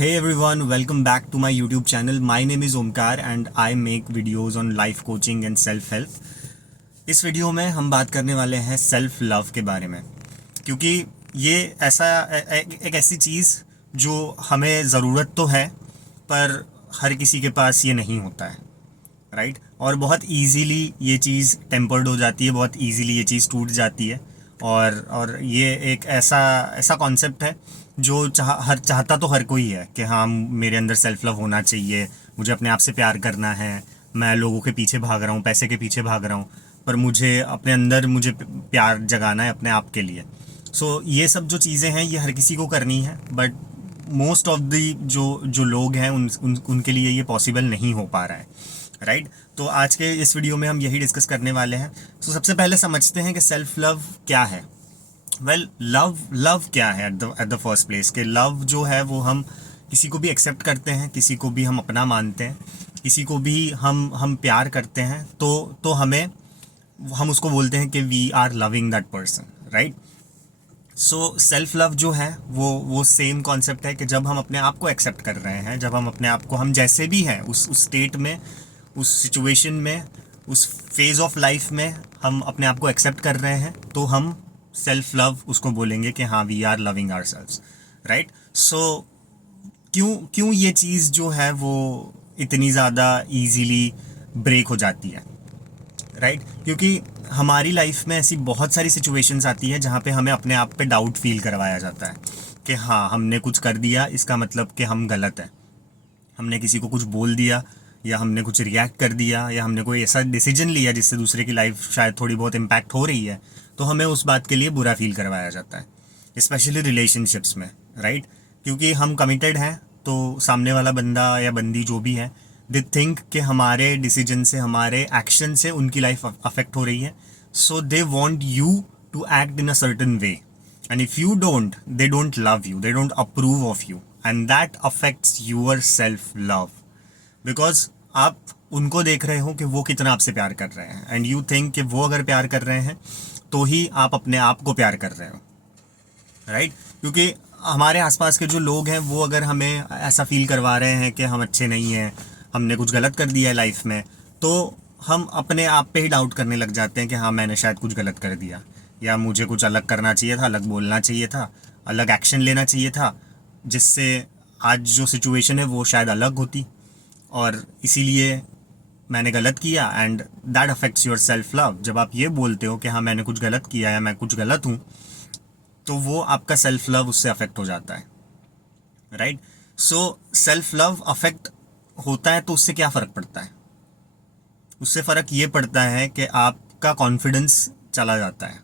Hey everyone, welcome back to my YouTube channel. My name is Omkar and I make videos on life coaching and self help. इस video में हम बात करने वाले हैं self love के बारे में, क्योंकि ये एक ऐसी चीज़ जो हमें ज़रूरत तो है पर हर किसी के पास ये नहीं होता है, राइट। और बहुत इजीली ये चीज़ टेम्पर्ड हो जाती है, बहुत इजीली ये चीज़ टूट जाती है। और ये एक ऐसा ऐसा कॉन्सेप्ट है जो चाहता तो हर कोई है कि हाँ, मेरे अंदर सेल्फ लव होना चाहिए, मुझे अपने आप से प्यार करना है। मैं लोगों के पीछे भाग रहा हूँ, पैसे के पीछे भाग रहा हूँ, पर मुझे अपने अंदर मुझे प्यार जगाना है अपने आप के लिए। ये सब जो चीज़ें हैं ये हर किसी को करनी है, बट मोस्ट ऑफ द जो जो लोग हैं उनके लिए ये पॉसिबल नहीं हो पा रहा है, राइट। तो आज के इस वीडियो में हम यही डिस्कस करने वाले हैं। सबसे पहले समझते हैं कि सेल्फ लव क्या है। लव क्या है एट द फर्स्ट प्लेस। के लव जो है वो हम किसी को भी एक्सेप्ट करते हैं, किसी को भी हम अपना मानते हैं, किसी को भी हम प्यार करते हैं, तो हम उसको बोलते हैं कि we are loving that person, right. Self love जो है वो सेम कॉन्सेप्ट है कि जब हम अपने आप को एक्सेप्ट कर रहे हैं, जब हम अपने आप को, हम जैसे भी हैं उस स्टेट में, उस सिचुएशन में, उस फेज़ ऑफ लाइफ में हम अपने आप को एक्सेप्ट कर रहे हैं, तो हम सेल्फ लव उसको बोलेंगे कि हाँ, we are loving ourselves, right. क्यों क्यों ये चीज़ जो है वो इतनी ज़्यादा इजीली ब्रेक हो जाती है, राइट। क्योंकि हमारी लाइफ में ऐसी बहुत सारी सिचुएशंस आती है जहाँ पे हमें अपने आप पे डाउट फील करवाया जाता है कि हाँ, हमने कुछ कर दिया, इसका मतलब कि हम गलत हैं। हमने किसी को कुछ बोल दिया, या हमने कुछ रिएक्ट कर दिया, या हमने कोई ऐसा डिसीजन लिया जिससे दूसरे की लाइफ शायद थोड़ी बहुत इम्पैक्ट हो रही है, तो हमें उस बात के लिए बुरा फील करवाया जाता है, स्पेशली रिलेशनशिप्स में, राइट। क्योंकि हम कमिटेड हैं, तो सामने वाला बंदा या बंदी जो भी है, दे थिंक कि हमारे डिसीजन से, हमारे एक्शन से उनकी लाइफ अफेक्ट हो रही है, so they want you to act in a certain way, and if you don't, they don't love you, they don't approve of you, and that affects your self love. Because आप उनको देख रहे हो कि वो कितना आपसे प्यार कर रहे हैं, एंड यू थिंक कि वो अगर प्यार कर रहे हैं तो ही आप अपने आप को प्यार कर रहे हो, राइट। क्योंकि हमारे आसपास के जो लोग हैं वो अगर हमें ऐसा फील करवा रहे हैं कि हम अच्छे नहीं हैं, हमने कुछ गलत कर दिया है लाइफ में, तो हम अपने आप पे ही डाउट करने लग जाते हैं कि हाँ, मैंने शायद कुछ गलत कर दिया, या मुझे कुछ अलग करना चाहिए था, अलग बोलना चाहिए था, अलग एक्शन लेना चाहिए था, जिससे आज जो सिचुएशन है वो शायद अलग होती, और इसीलिए मैंने गलत किया, and that affects your self love. जब आप ये बोलते हो कि हाँ, मैंने कुछ गलत किया या मैं कुछ गलत हूँ, तो वो आपका सेल्फ लव उससे अफेक्ट हो जाता है, राइट। सेल्फ लव अफेक्ट होता है तो उससे क्या फ़र्क पड़ता है? उससे फ़र्क ये पड़ता है कि आपका कॉन्फिडेंस चला जाता है,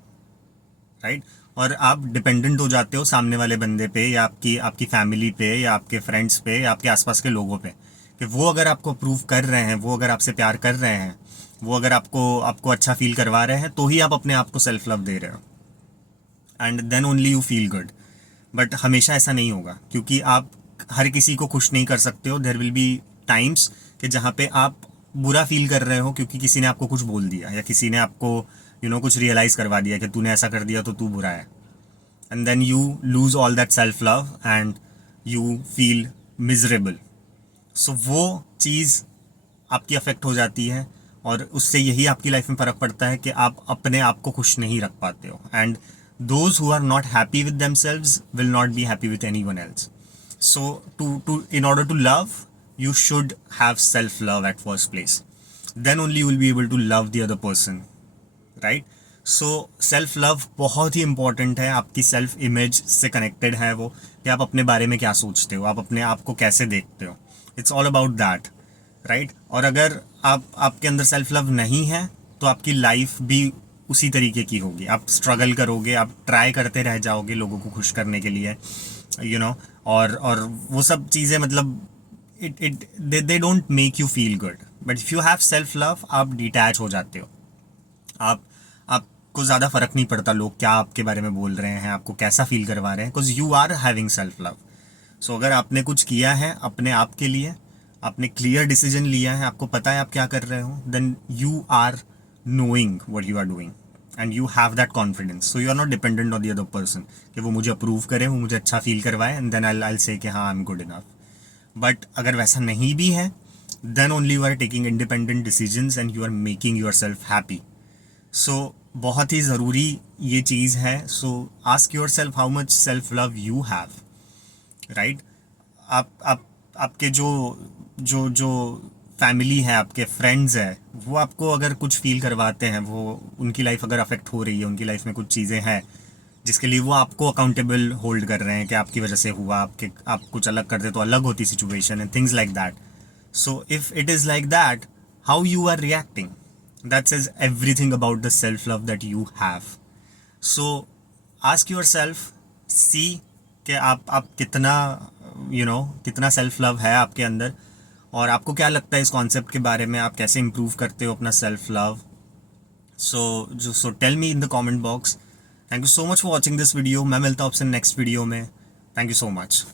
राइट। और आप डिपेंडेंट हो जाते हो सामने वाले बंदे पे, या आपकी फैमिली पे, या आपके फ्रेंड्स पे, या आपके आसपास के लोगों पे, कि वो अगर आपको अप्रूव कर रहे हैं, वो अगर आपसे प्यार कर रहे हैं, वो अगर आपको अच्छा फील करवा रहे हैं, तो ही आप अपने आप को सेल्फ लव दे रहे हो, and then only you feel good. But हमेशा ऐसा नहीं होगा, क्योंकि आप हर किसी को खुश नहीं कर सकते हो। देयर विल बी टाइम्स कि जहाँ पे आप बुरा फील कर रहे हो क्योंकि किसी ने आपको कुछ बोल दिया, या किसी ने आपको कुछ रियलाइज़ करवा दिया कि तूने ऐसा कर दिया तो तू बुरा है, and then you lose all that self love and you feel miserable. वो चीज़ आपकी अफेक्ट हो जाती है, और उससे यही आपकी लाइफ में फ़र्क पड़ता है कि आप अपने आप को खुश नहीं रख पाते हो, and those who are not happy with themselves will not be happy with anyone else. To in order to love, you should have self love at first place, then only you will be able to love the other person, right? Self love बहुत ही important है, आपकी self image से connected है वो, कि आप अपने बारे में क्या सोचते हो, आप अपने आप को कैसे देखते हो। It's all about that, right. और अगर आपके अंदर सेल्फ लव नहीं है तो आपकी लाइफ भी उसी तरीके की होगी, आप स्ट्रगल करोगे, आप ट्राई करते रह जाओगे लोगों को खुश करने के लिए, और वो सब चीज़ें, मतलब they don't make you feel good. But if you have self love, आप डिटैच हो जाते हो, आपको ज़्यादा फ़र्क नहीं पड़ता लोग क्या आपके बारे में बोल रहे हैं, आपको कैसा फील करवा रहे हैं, because you are having self love. अगर आपने कुछ किया है अपने आप के लिए, आपने क्लियर डिसीजन लिया है, आपको पता है आप क्या कर रहे हो, then you are knowing what you are doing, and you have that confidence. So you are not dependent on the other person कि वो मुझे अप्रूव करे, वो मुझे अच्छा फील करवाए, एंड देन आई से कि हाँ, I am good enough. But अगर वैसा नहीं भी है, then only you are taking independent decisions and you are making yourself happy. So बहुत ही ज़रूरी ये चीज़ है. So ask yourself how much self love you have, right. आप आपके जो जो जो फैमिली है, आपके फ्रेंड्स है, वो आपको अगर कुछ फील करवाते हैं, वो उनकी लाइफ अगर अफेक्ट हो रही है, उनकी लाइफ में कुछ चीज़ें हैं जिसके लिए वो आपको अकाउंटेबल होल्ड कर रहे हैं कि आपकी वजह से हुआ, आप कुछ अलग करते तो अलग होती situation and things like that. So if it is like that, how you are reacting, that says everything about the self love that you have. So ask yourself, see कि आप कितना कितना सेल्फ लव है आपके अंदर, और आपको क्या लगता है इस कॉन्सेप्ट के बारे में, आप कैसे इम्प्रूव करते हो अपना self love. So tell me in the comment box. Thank you so much for watching this video. मैं मिलता हूँ आपसे नेक्स्ट वीडियो में. Thank you so much.